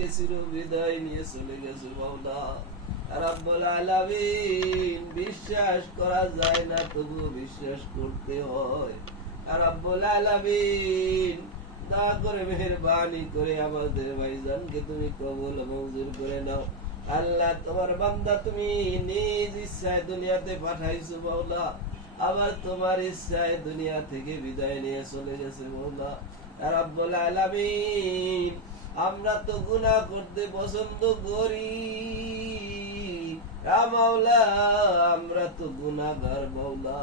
থেকে চির বিদায় নিয়ে চলে গেছে মাওলা রাব্বুল আলামিন। বিশ্বাস করা যায় না, তবু বিশ্বাস করতে হয়। রাব্বুল আলামিন, দয়া করে মেহেরবানি করে আমাদের ভাইজানকে তুমি কবুল মঞ্জুর করে নাও। আল্লাহ, তোমার বান্দা তুমি নিজ ইচ্ছায় দুনিয়াতে পাঠাইছো মাওলা, আবার তোমার ইচ্ছায় দুনিয়া থেকে বিদায় নিয়ে চলে গেছে মাওলা রাব্বুল আলামিন। আমরা তো গুনাহ করতে পছন্দ করি মাওলা, আমরা তো গুনাহগার মাওলা।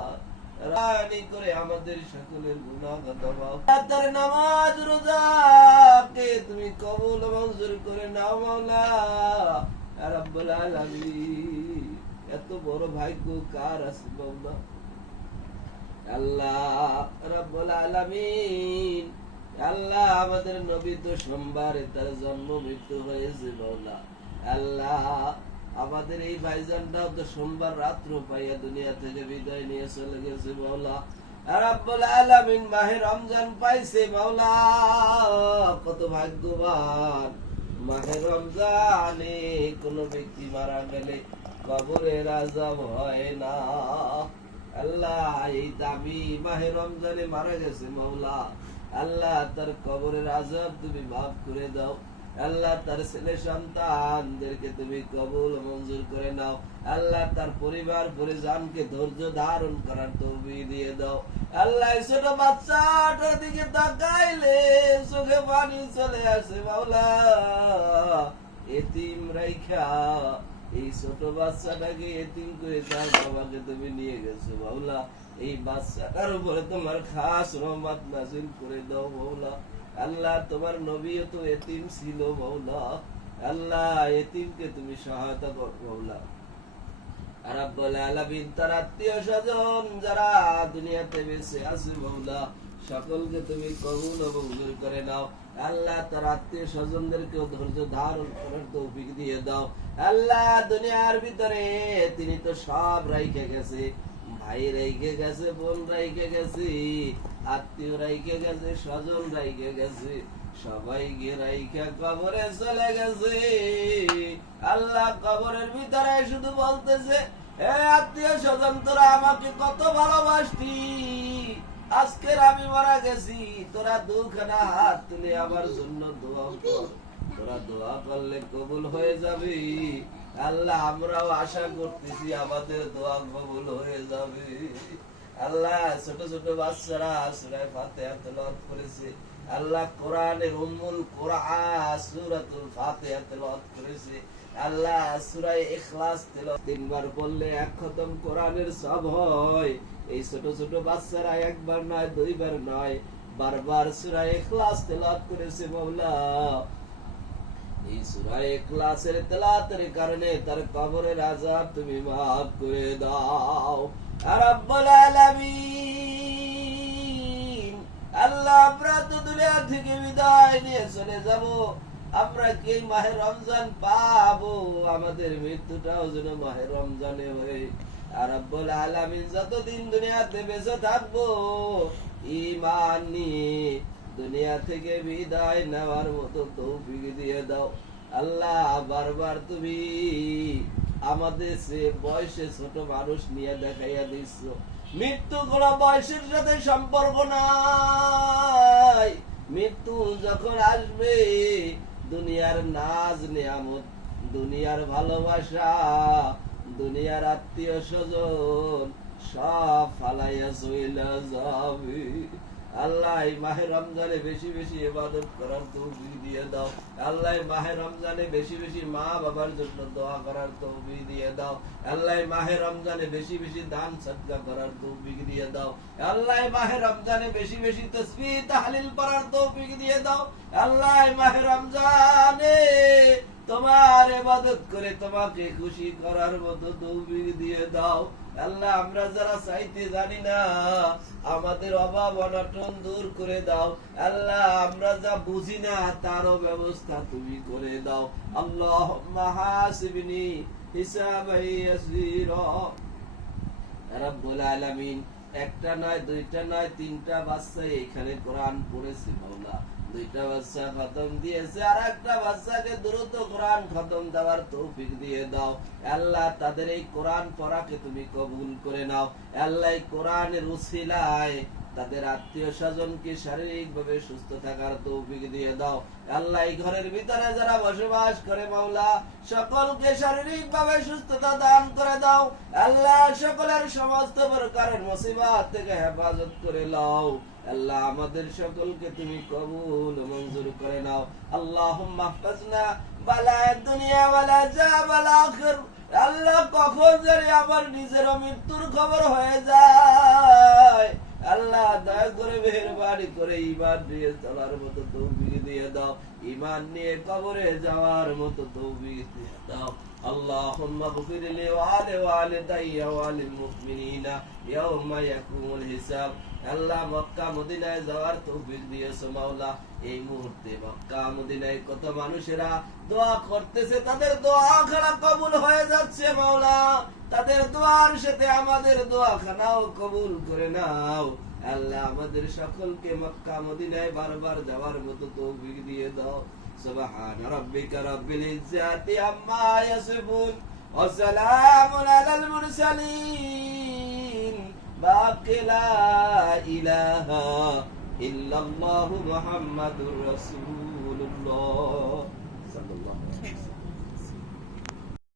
রানি করে আমাদের সকলের গুনাহ ক্ষমা দাও। তার নামাজ রোজাকে তুমি কবুল মঞ্জুর করে নাও মাওলা রাব্বুল আলামিন। এত বড় ভাগ্য কার আছে মাওলা? আল্লাহ রাব্বুল আলামিন, আল্লাহ আমাদের নবী তো সোমবারে তার জন্ম মৃত্যু হয়েছে মাওলা। আল্লাহ আমাদের এই ভাইজানটাও তো সোমবার রাত্র পাইয়া দুনিয়া থেকে বিদায় নিয়ে চলে গেছে মাওলা রাব্বুল আলামিন। মাহে রমজান পাইছে মাওলা, কত ভাগ্যবান। মাহে রমজানে কোন ব্যক্তি মারা গেলে কবরের আযাব হয় না। আল্লাহ এই দাবি মাহে রমজানে মারা গেছে মাওলা, আল্লাহ তার কবরের আযাব তুমি মাফ করে দাও। আল্লাহ তার ছেলে সন্তানদেরকে তুমি কবুল মঞ্জুর করে নাও। আল্লাহ তার পরিবার পরিজনকে ধৈর্য ধারণ করার তৌফিক দিয়ে দাও। আল্লাহ ছোট বাচ্চাটার দিকে তাকাইলে চোখে পানি চলে আসে মাওলা। এতিম রাইখা এই ছোট বাচ্চাটাকে এতিম করে তার বাবাকে তুমি নিয়ে গেছো মাওলা। এই বাচ্চাটার উপরে তোমার খাস রহমত নাযিল করে দাও মাওলা। আল্লাহ তোমার নবীও তো এতিম ছিল মাওলা, আল্লাহ এতিমকে তুমি সহায়তা করো মাওলা রাব্বুল আলামিন। তার আত্মীয় স্বজন যারা দুনিয়াতে বেঁচে আছে মাওলা, সকলকে তুমি কবুল ও মঞ্জুর করে নাও। আল্লাহ তার আত্মীয় স্বজনদেরকেও ধৈর্য ধারণ করার তৌফিক দিয়ে দাও। আল্লাহ দুনিয়ার ভিতরে তিনি তো সব রাইখে গেছে, ভাই রাইখে গেছে, বোন রাইখে গেছে, আত্মীয় রাইখে গেছে, স্বজন রাইখে গেছে, সবাইকে রাইখে কবরে চলে গেছে। আল্লাহ কবরের ভিতরে শুধু বলতেছে, হে আত্মীয় স্বজন তোরা আমাকে কত ভালোবাসতি, আজকের আমি মারা গেছি, তোরা দুখানা হাত তুলে আমার জন্য দোয়া কর। তোরা দোয়া করলে কবুল হয়ে যাবে। আল্লাহ আমরাও আশা করতেছি আমাদের দোয়া কবুল হয়ে যাবে। আল্লাহ ছোট ছোট বাচ্চারা সূরা ফাতিহা তেলাওয়াত করেছে, আল্লাহ কোরআনের উম্মুল কোরআন সূরাতুল ফাতিহা তেলাওয়াত করেছে। আল্লাহ সূরা ইখলাস তেলাওয়াত তিনবার পড়লে এক খতম কোরআনের সওয়াব হয়। এই ছোট ছোট বাচ্চারা একবার নয়, দুইবার নয়, বারবার সূরা ইখলাস তেলাওয়াত করেছে মাওলা। এই সূরা ইখলাসের তেলাওয়াতের কারণে তার কবরের আযাব তুমি মাফ করে দাও রাব্বুল আলামিন। আল্লাহ আমরা তো দুনিয়া থেকে বিদায় নিয়ে চলে যাব, আমরা কি মাহে রমজান পাবো? আমাদের মৃত্যুটাও যেন মাহে রমজানে হয় রাব্বুল আলামিন। যতদিন দুনিয়াতে বেঁচে থাকবো ঈমান নিয়ে দুনিয়া থেকে বিদায় নেওয়ার মতো তৌফিক দিয়ে দাও আল্লাহ। বারবার তুমি আমাদের সে বয়সে ছোট মানুষ নিয়ে দেখাইয়া দিচ্ছ, মৃত্যু কোন বয়সের সাথে সম্পর্ক নাই। মৃত্যু যখন আসবে দুনিয়ার নাজ নিয়ামত, দুনিয়ার ভালোবাসা, দুনিয়ার আত্মীয় স্বজন সব ফালাইয়া চইলা যাবে। আল্লাহ এই মাহে রমজানে বেশি বেশি ইবাদত করার তৌফিক দিয়ে দাও আল্লাহ। মাহে রমজানে বেশি বেশি মা বাবার জন্য দোয়া করার তৌফিক দিয়ে দাও আল্লাহ। মাহে রমজানে বেশি বেশি দান সদকা করার তৌফিক দিয়ে দাও আল্লাহ। মাহে রমজানে বেশি বেশি তাসবিহ তাহলিল পড়ার তৌফিক দিয়ে দাও আল্লাহ। মাহে রমজানে তোমার ইবাদত করে তোমাকে খুশি করার মতো তৌফিক দিয়ে দাও আল্লাহ। আমরা যারা চাইতে জানি না আমাদের অভাব অনটন দূর করে দাও আল্লাহ। আমরা যা বুঝি না তারও ব্যবস্থা তুমি করে দাও আল্লাহুম্মা হাসিবনি হিসাবান ইয়াসীরা রাব্বুল আলামিন। একটা নয়, দুইটা নয়, তিনটা বাচ্চা এখানে কোরআন পড়েছে মাওলা। 2টা বাচ্চা খতম দিয়েছে, আর একটা বাচ্চাকে দ্রুত কোরআন খতম দেওয়ার তৌফিক দিয়ে দাও। আল্লাহ তাদের এই কোরআন পড়াকে তুমি কবুল করে নাও। আল্লাহ এই কোরআনের উসিলায় তাদের আত্মীয় স্বজনকে শারীরিক ভাবে সুস্থ থাকার তৌফিক দিয়ে দাও। আল্লাহ এই ঘরের ভিতরে যারা বসবাস করে মাওলা, সকলকে শারীরিক ভাবে সুস্থতা দান করে দাও। আল্লাহ সকলের সমস্ত প্রকারের মুসিবত থেকে হেফাজত করে নাও। আল্লাহ আমাদের সকলকে তুমি কবুল ও মঞ্জুর করে নাও। আল্লাহুম্মা হাফিজনা বালা'দ দুনিয়া ওয়ালা জাবাল আখির। আল্লাহ কখন জানি আমার নিজের মৃত্যুর খবর হয়ে যায়, আল্লাহ দয়া করে মেহেরবানি করে ঈমান নিয়ে চলার মতো তৌফিক দিয়ে দাও, ঈমান নিয়ে কবরে যাওয়ার মতো তৌফিক দিয়ে দাও। আল্লাহুম্মা গফির লি ওয়া লিওয়ালিদাইয়া ওয়া লিল মুমিনিনা ইয়াওমা ইয়াকুমুল হিসাব। আল্লাহ মক্কা মদিনায় যাওয়ার তৌফিক দিয়েছো মাওলা। এই মুহূর্তে মক্কা মদিনায় কত মানুষেরা দোয়া করতেছে, তাদের দোয়া খানা কবুল হয়ে যাচ্ছে মাওলা। তাদের দোয়ার সাথে আমাদের দোয়াখানাও কবুল করে নাও। আল্লাহ আমাদের সকলকে মক্কা মদিনায় বারবার যাওয়ার মতো তৌফিক দিয়ে দাও। সুবহান রাব্বিকা রাব্বিল ইজ্জাতি আম্মা ইয়াসিফুন ওয়া সালামুন আলাল মুরসালিন। বাকি লা ইলাহা ইল্লাল্লাহু মুহাম্মাদুর রাসূলুল্লাহ সাল্লাল্লাহু আলাইহি ওয়াসাল্লাম।